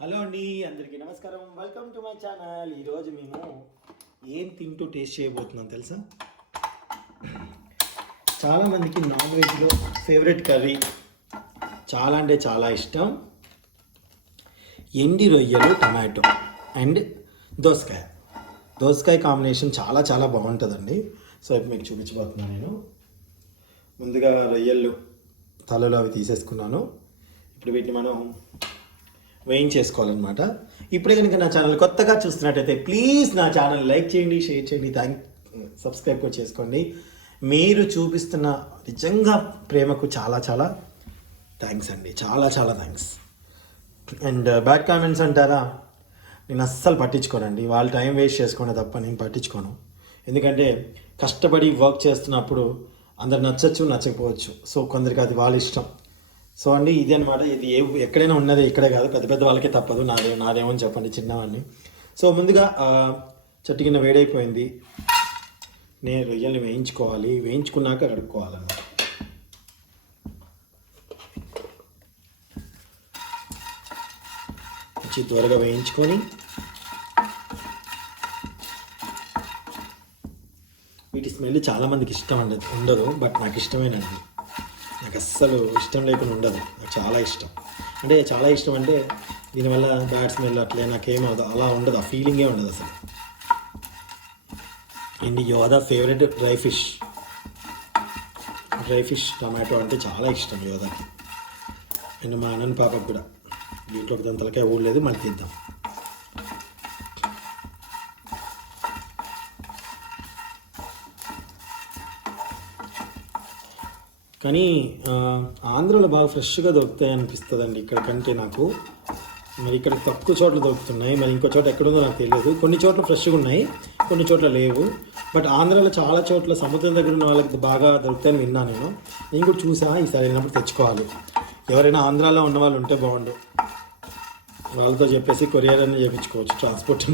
Hello అండి, అందరికీ నమస్కారం. Welcome to my channel. ఈరోజు మేము ఏం తింటూ టేస్ట్ చేయబోతున్నాం తెలుసా? చాలామందికి నాన్ వెజ్లో ఫేవరెట్ కర్రీ చాలా అంటే చాలా ఇష్టం ఎండి రొయ్యలు, టమాటో అండ్ దోసకాయ. దోసకాయ కాంబినేషన్ చాలా చాలా బాగుంటుందండి. సో ఇప్పుడు మీకు చూపించబోతున్నాను. నేను ముందుగా రొయ్యలు తలలో అవి తీసేసుకున్నాను. ఇప్పుడు వీటిని మనం వేయించేసుకోవాలన్నమాట. ఇప్పుడే కనుక నా ఛానల్ కొత్తగా చూస్తున్నట్టయితే ప్లీజ్ నా ఛానల్ లైక్ చేయండి, షేర్ చేయండి, సబ్స్క్రైబ్ కూడా చేసుకోండి. మీరు చూపిస్తున్న నిజంగా ప్రేమకు చాలా చాలా థ్యాంక్స్ అండి, చాలా చాలా థ్యాంక్స్. అండ్ బ్యాడ్ కామెంట్స్ అంటారా, నేను అస్సలు పట్టించుకోనండి. వాళ్ళు టైం వేస్ట్ చేసుకోండి తప్ప నేను పట్టించుకోను. ఎందుకంటే కష్టపడి వర్క్ చేస్తున్నప్పుడు అందరు నచ్చచ్చు, నచ్చకపోవచ్చు. సో కొందరికి అది వాళ్ళ ఇష్టం. సో అండి, ఇది అనమాట. ఇది ఎక్కడైనా ఉన్నది, ఇక్కడే కాదు, పెద్ద పెద్ద వాళ్ళకే తప్పదు. నాదేమో అని చెప్పండి, చిన్నవాడిని. సో ముందుగా చెట్టు కింద వేడైపోయింది. నేను రొయ్యల్ని వేయించుకోవాలి. వేయించుకున్నాక కడుక్కోవాలన్నమాట. మంచి త్వరగా వేయించుకొని వీటి స్మెల్ చాలామందికి ఇష్టం అండి, ఉండదు. బట్ నాకు ఇష్టమేనండి. నాకు అస్సలు ఇష్టం లేకుండా ఉండదు. నాకు చాలా ఇష్టం. అంటే చాలా ఇష్టం అంటే దీనివల్ల బ్యాడ్ స్మెల్ అట్లే నాకేమవుదు, అలా ఉండదు. ఆ ఫీలింగే ఉండదు అసలు. అండ్ యోధా ఫేవరెట్ డ్రై ఫిష్ టమాటో అంటే చాలా ఇష్టం యోధాకి. అండ్ మా అన్నని పాపకు కూడా. దీంట్లో ఒక తలకాయ ఊడలేదు, మళ్ళీ తీద్దాం. కానీ ఆంధ్రాలో బాగా ఫ్రెష్గా దొరుకుతాయి అనిపిస్తుందండి ఇక్కడ కంటే నాకు. మరి ఇక్కడ తక్కువ చోట్ల దొరుకుతున్నాయి, మరి ఇంకో చోట ఎక్కడుందో నాకు తెలియదు. కొన్ని చోట్ల ఫ్రెష్గా ఉన్నాయి, కొన్ని చోట్ల లేవు. బట్ ఆంధ్రాలో చాలా చోట్ల సముద్రం దగ్గర ఉన్న వాళ్ళకి బాగా దొరుకుతాయని విన్నాను. నేను కూడా చూసా. ఈసారి అయినప్పుడు తెచ్చుకోవాలి. ఎవరైనా ఆంధ్రాలో ఉన్న వాళ్ళు ఉంటే బాగుండు. వాళ్ళతో చెప్పేసి కొరియర్ అని చేయించుకోవచ్చు, ట్రాన్స్పోర్ట్.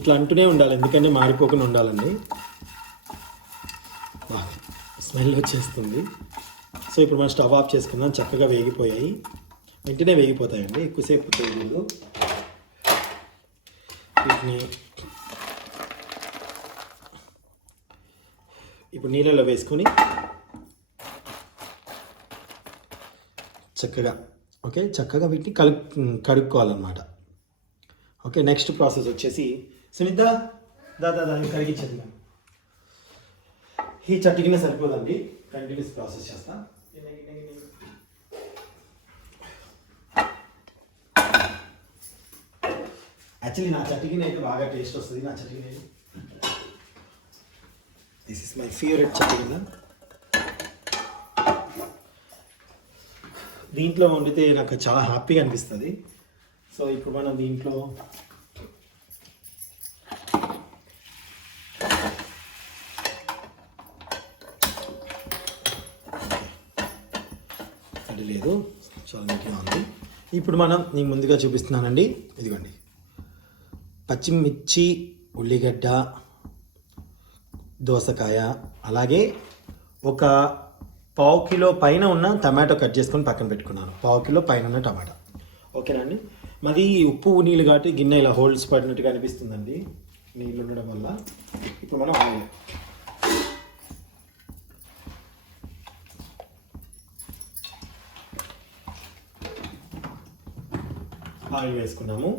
ఇట్లా అంటూనే ఉండాలి, ఎందుకంటే మారిపోకుండా ఉండాలండి. స్మెల్ వచ్చేస్తుంది. సో ఇప్పుడు మనం స్టవ్ ఆఫ్ చేసుకుందాం. చక్కగా వేగిపోయాయి, వెంటనే వేగిపోతాయండి, ఎక్కువసేపు తెలియదు. వీటిని ఇప్పుడు నీళ్ళలో వేసుకొని చక్కగా వీటిని కడుక్కోవాలన్నమాట. ఓకే, నెక్స్ట్ ప్రాసెస్ వచ్చేసి సునీత దాన్ని కరిగించండి. మేము ఈ చట్టికినే సరిపోదండి, కంటిన్యూస్ ప్రాసెస్ చేస్తా. యాక్చువల్లీ నా చట్టికిన అయితే బాగా టేస్ట్ వస్తుంది. నా చట్టికిన దిస్ ఇస్ మై ఫేవరెట్ చట్టికిన. దీంట్లో వండితే నాకు చాలా హ్యాపీగా అనిపిస్తుంది. సో ఇప్పుడు మనం దీంట్లో లేదు, చాలా నీట్గా ఉంది. ఇప్పుడు నేను ముందుగా చూపిస్తున్నానండి. ఇదిగోండి, పచ్చిమిర్చి, ఉల్లిగడ్డ, దోసకాయ, అలాగే ఒక 1/2 కిలో పైన ఉన్న టమాటో కట్ చేసుకొని పక్కన పెట్టుకున్నాను. 1/2 కిలో పైన ఉన్న టమాటా. ఓకేనా అండి. మాది ఉప్పు నీళ్ళు కాబట్టి గిన్నె ఇలా హోల్డ్స్ పడినట్టుగా అనిపిస్తుందండి, నీళ్ళు ఉండడం వల్ల. ఇప్పుడు మనం ఆయిల్ వేసుకున్నాము.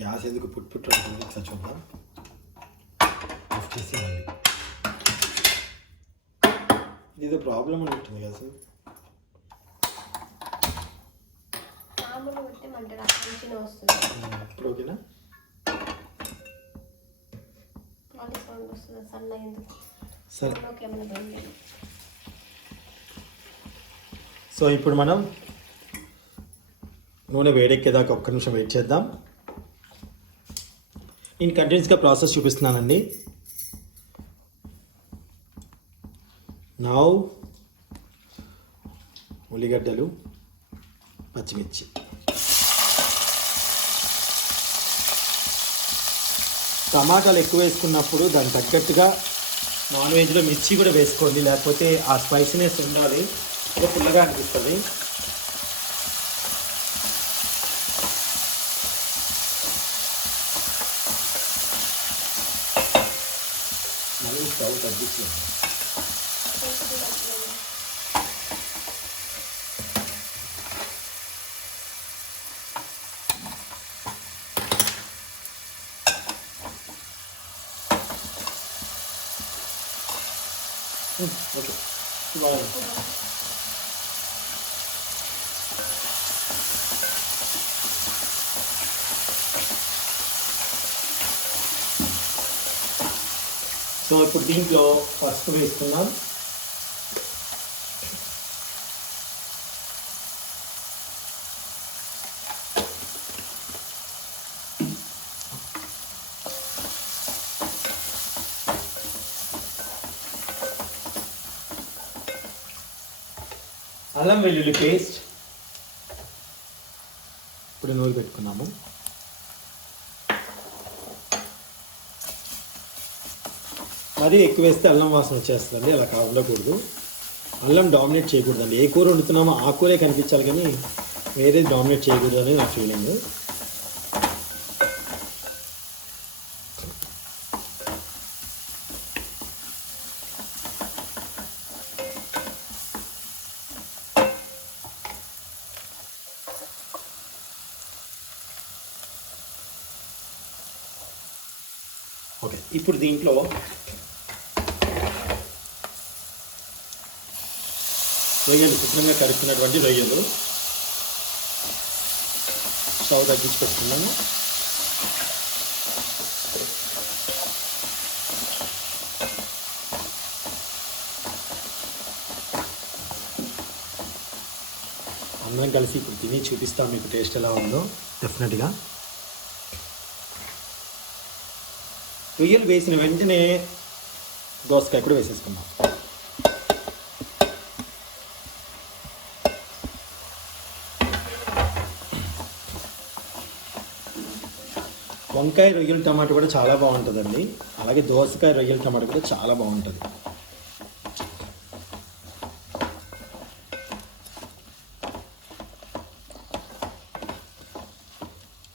గ్యాస్ ఎందుకు పుట్టు ఒకసారి చూద్దాం. ఆఫ్ చేసేయాలి. ఇదేదో ప్రాబ్లం ఉన్నట్టుంది కదా సార్. ఇప్పుడు ఓకేనా? సరే. సో ఇప్పుడు మనం నూనె వేడెక్కేదాకా ఒక్క నిమిషం వెయిట్ చేద్దాం. నేను కంటిన్యూస్గా ప్రాసెస్ చూపిస్తున్నానండి. నౌ ఉల్లిగడ్డలు, పచ్చిమిర్చి, టమాటాలు ఎక్కువ వేసుకున్నప్పుడు దానికి తగ్గట్టుగా నాన్ వెజ్లో మిర్చి కూడా వేసుకోండి, లేకపోతే ఆ స్పైసీనెస్ ఉండాలి, ఇంకా పుల్లగా అనిపిస్తుంది. మళ్ళీ స్టవ్ తగ్గించాలి. ఓకే, సో ఇప్పుడు దీంట్లో పసుపు వేస్తున్నాం. అల్లం వెల్లుల్లి పేస్ట్ ఇప్పుడు నూనె పెట్టుకున్నాము. మరీ ఎక్కువ వేస్తే అల్లం వాసన వచ్చేస్తుందండి, అలా ఉండకూడదు. అల్లం డామినేట్ చేయకూడదండి. ఏ కూర వండుతున్నామో ఆ కూరే కనిపించాలి కానీ వేరేది డామినేట్ చేయకూడదు అని నా ఫీలింగ్. ఓకే, ఇప్పుడు దీంట్లో రొయ్యలు, శుభ్రంగా కడుక్కున్నటువంటి రొయ్యలు స్టవ్ తగ్గించి పెట్టుకున్నాము. అందరం కలిసి ఇప్పుడు తిని చూపిస్తాం మీకు టేస్ట్ ఎలా ఉందో. డెఫినెట్గా రొయ్యలు వేసిన వెంటనే దోసకాయ కూడా వేసేసుకున్నాం. వంకాయ రొయ్యల టమాటా కూడా చాలా బాగుంటుందండి, అలాగే దోసకాయ రొయ్యల టమాటా కూడా చాలా బాగుంటుంది.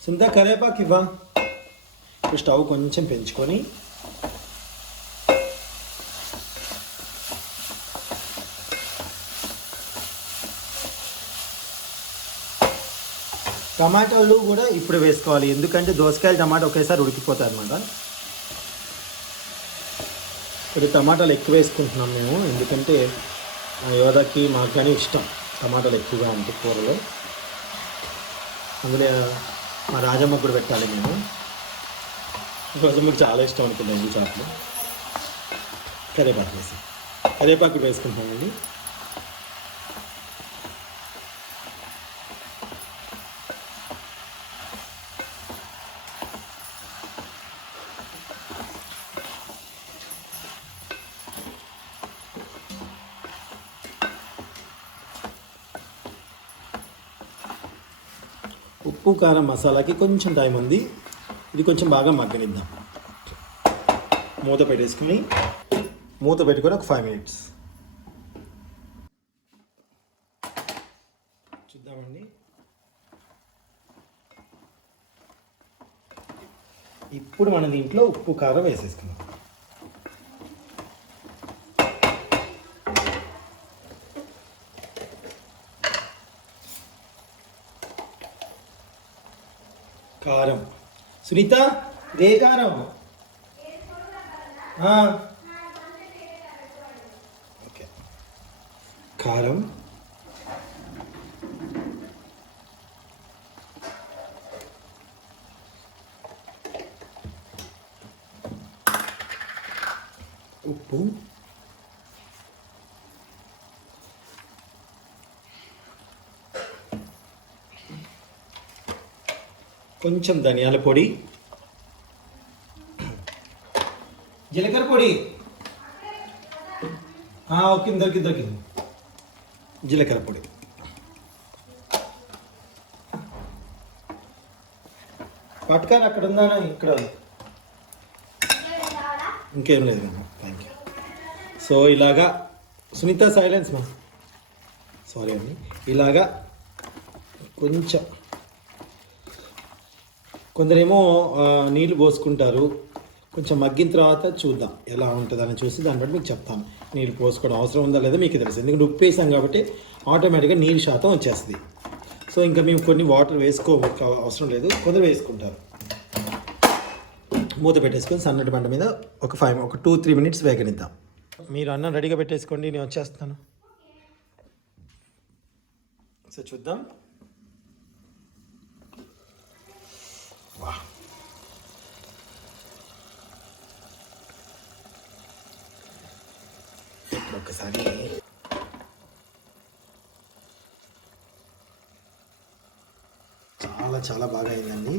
సుందా కరేపాకు ఇవ్వ. స్టవ్ కొంచెం పెంచుకొని టమాటాలు కూడా ఇప్పుడు వేసుకోవాలి, ఎందుకంటే దోసకాయలు టమాటా ఒకేసారి ఉడికిపోతాయి అన్నమాట. ఇప్పుడు టమాటాలు ఎక్కువ వేసుకుంటున్నాం మేము, ఎందుకంటే యోధాకి మాకు కానీ ఇష్టం టమాటాలు ఎక్కువగా అంటే కూరలో. అందులో మా రాజమ్మకు కూడా పెట్టాలి మేము. రాజమ్మకు చాలా ఇష్టం అనుకుంటాం ఎండు చేపలు. కరివేపాకు కూడా వేసుకుంటామండి. ఉప్పు కారం మసాలాకి కొంచెం టైం ఉంది, ఇది కొంచెం బాగా మగ్గనిద్దాం. మూత పెట్టుకొని ఒక 5 minutes చూద్దామండి. ఇప్పుడు మన దీంట్లో ఉప్పు కారం వేసేసుకుందాం. కారం సునీత దే కారం. ఓకే, కారం, ఉప్పు, కొంచెం ధనియాల పొడి, జీలకర్ర పొడి ఓకే దొరికింది జీలకర్ర పొడి పట్టుకాని అక్కడ ఉందా ఇక్కడ ఇంకేం లేదు థ్యాంక్ యూ. సో ఇలాగా సునీత సైలెన్స్ మా సారీ అండి. ఇలాగా కొంచెం కొందరేమో నీళ్ళు పోసుకుంటారు, కొంచెం మగ్గిన తర్వాత చూద్దాం ఎలా ఉంటుందని చూసి దాన్ని బట్టి మీకు చెప్తాను. నీళ్ళు పోసుకోవడం అవసరం ఉందా లేదా మీకు తెలుసు, ఎందుకంటే ఉప్పు వేసాం కాబట్టి ఆటోమేటిక్గా నీరు శాతం వచ్చేస్తుంది. సో ఇంకా మేము కొన్ని వాటర్ అవసరం లేదు, కొందరు వేసుకుంటారు. మూత పెట్టేసుకొని సన్నటి బండ మీద ఒక 2-3 మినిట్స్ వేగనిద్దాం. మీరు అన్నం రెడీగా పెట్టేసుకోండి, నేను వచ్చేస్తాను. సో చూద్దాం. వా ఇప్పుడు ఒకసారి చాలా బాగా అయిందండి.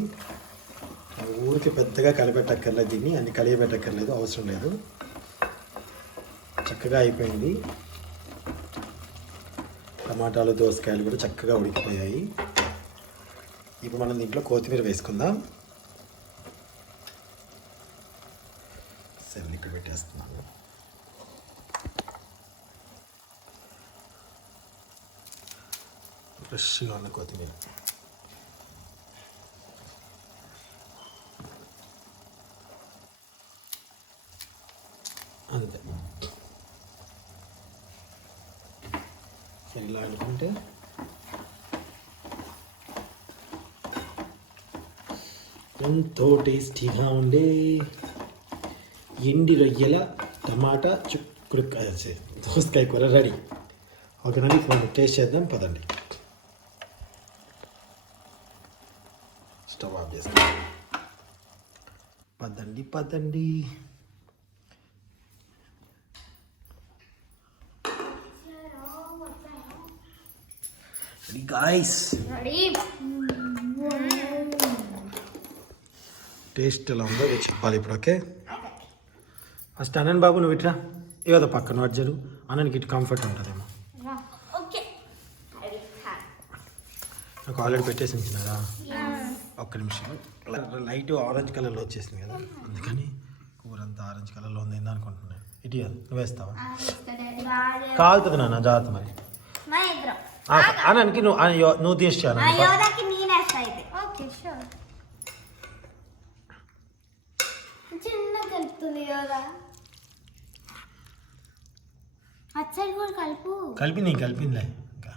ఊరికి పెద్దగా కలిపెట్టక్కర్లేదు, దీన్ని అన్ని కలియబెట్టక్కర్లేదు, అవసరం లేదు. చక్కగా అయిపోయింది. టమాటాలు దోసకాయలు కూడా చక్కగా ఉడికిపోయాయి. ఇప్పుడు మనం దీంట్లో కొత్తిమీర వేసుకుందాం. సరే ఇక్కడ పెట్టేస్తున్నాను. ఫ్రెష్గా ఉన్న కొత్తిమీర అంతే. ఇలా అనుకుంటే ఎంతో టేస్టీగా ఉండే ఎండి రొయ్యల టమాటా చుక్కుడుకాయ దోసకాయ కూర రెడీ. ఓకేనండి, ఇప్పుడు టేస్ట్ చేద్దాం పదండి. స్టవ్ ఆఫ్ చేస్తాం. పదండి. గాయ్స్ టేస్ట్ ఎలా ఉందో చెప్పాలి ఇప్పుడు. ఓకే, ఫస్ట్ అనంత్ బాబు నువ్వు ఇట్రా, ఏదో పక్కన అడ్జరు అన్నకి ఇటు కంఫర్ట్ ఉంటుందేమో. నాకు ఆల్రెడీ పెట్టేసి ఉంచినారా, ఒక్క నిమిషం. లైట్ ఆరెంజ్ కలర్లో వచ్చేసింది కదా, అందుకని కూర అంతా ఆరెంజ్ కలర్లో ఉంది అనుకుంటున్నాను. ఇటు నువ్వు వేస్తావా? కాలుతుంది నాన్న, జాగ్రత్త మరి. అనానికి నువ్వు తీసాను. కలిపిందిలే ఇంకా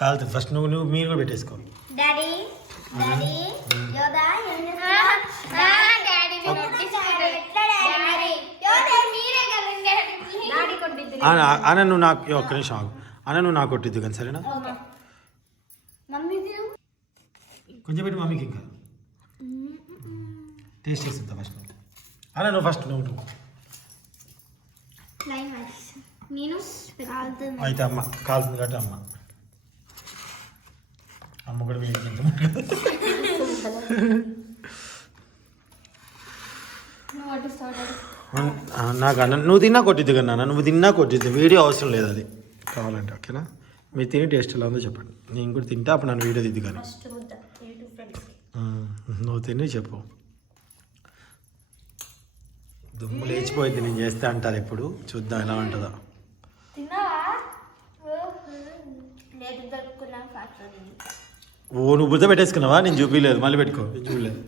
కాలుతుంది. ఫస్ట్ నువ్వు మీరు కూడా పెట్టేసుకో. అన్న నువ్వు నాకు ఒక్క నిమిషం ఆగు. అన్న నువ్వు నాకు కొట్టిద్దు కానీ సరేనా? కొంచెం పెట్టి మమ్మీకి ఇంకా టేస్ట్ చేస్తుందా ఫస్ట్. అన్న నువ్వు ఫస్ట్ నువ్వు అయితే అమ్మ కాలుతుంది కాబట్టి అమ్మ కూడా వేయించు. నాకు అన్న నువ్వు తిన్నా కొట్టిద్దు కన్నా, నువ్వు తిన్నా కొట్టిద్దు, వీడియో అవసరం లేదు అది కావాలంటే. ఓకేనా, మీరు తిని టేస్ట్ ఎలా ఉందో చెప్పండి, నేను కూడా తింటా, అప్పుడు నన్ను వీడియో దిద్దు. కానీ నువ్వు తిని చెప్పు. దుమ్ము లేచిపోయింది నేను చేస్తే అంటారు ఎప్పుడు, చూద్దాం ఎలా ఉంటుందో. నువ్వు బుద్ధ పెట్టేసుకున్నావా? నేను చూపించలేదు, మళ్ళీ పెట్టుకో, చూడలేదు.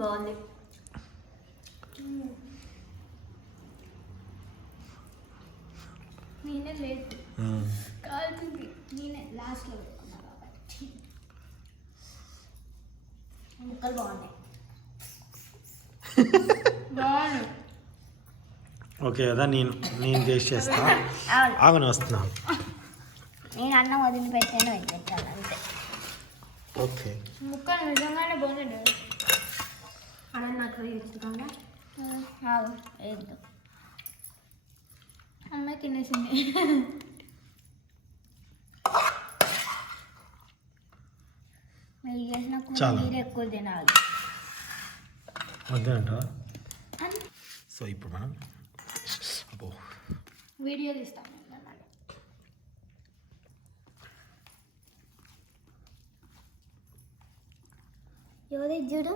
బాగుంది. నేనే లేట్ కాల్చింది, నేనే లాస్ట్లో పెట్టుకున్నా కాబట్టి ముక్కలు బాగున్నాయి. ఓకే కదా, నేను టేస్ట్ చేస్తా. ఆగని వస్తున్నాను. నేను అన్నం వదిలి పెట్టాను పెట్టాను అంతే. ఓకే, ముక్కలు నిజంగానే బాగున్నాయి. అలా నాకు ఇస్తుందా? వేద్దాం. అమ్మాయి తినేసింది. మీరు చేసిన కూర చాలా. మీరు ఎక్కువ తినాలి. అంతే అంట. సో ఇప్పుడు మనం అబ్బో వీడియో తీస్తాను అన్నమాట. ఎవరి చూడు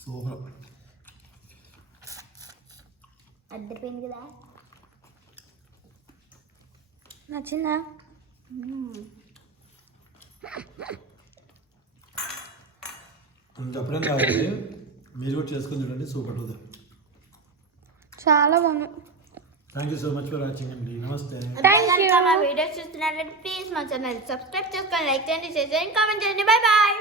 సూపర్. అద్దరిపోయింది కదా. నచ్చిందా? ఎప్పుడైనా కావాలి మీరు కూడా చేసుకుని చూడండి, సూపర్ అవుతుంది. చాలా బాగుంది. Thank you so much for watching అండి. నమస్తే. మా వీడియోస్ చూస్తున్నారంటే ప్లీజ్ మా ఛానల్ సబ్స్క్రైబ్ చేసుకొని లైక్ చేయండి, షేర్ చేయండి, కామెంట్ చేయండి. Bye bye.